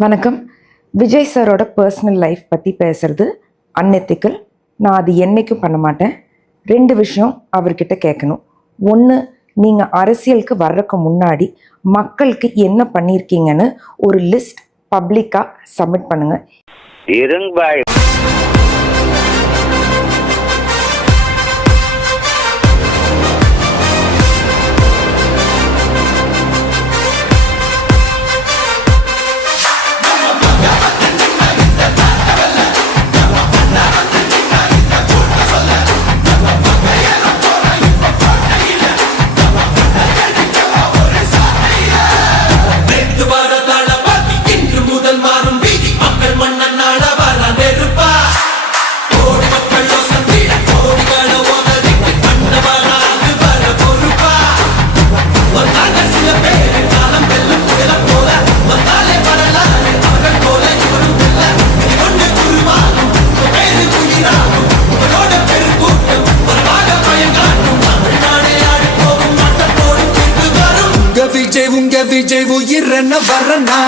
வணக்கம். விஜய் சாரோட personal life பற்றி பேசுறது அன்எத்திக்கல். நான் அது என்றைக்கும் பண்ண மாட்டேன். 2 விஷயம் அவர்கிட்ட கேட்கணும். ஒன்று, நீங்கள் அரசியலுக்கு வர்றதுக்கு முன்னாடி மக்களுக்கு என்ன பண்ணியிருக்கீங்கன்னு ஒரு லிஸ்ட் பப்ளிக்காக சப்மிட் பண்ணுங்கள். உங்க விஜய் உயிரன வரனா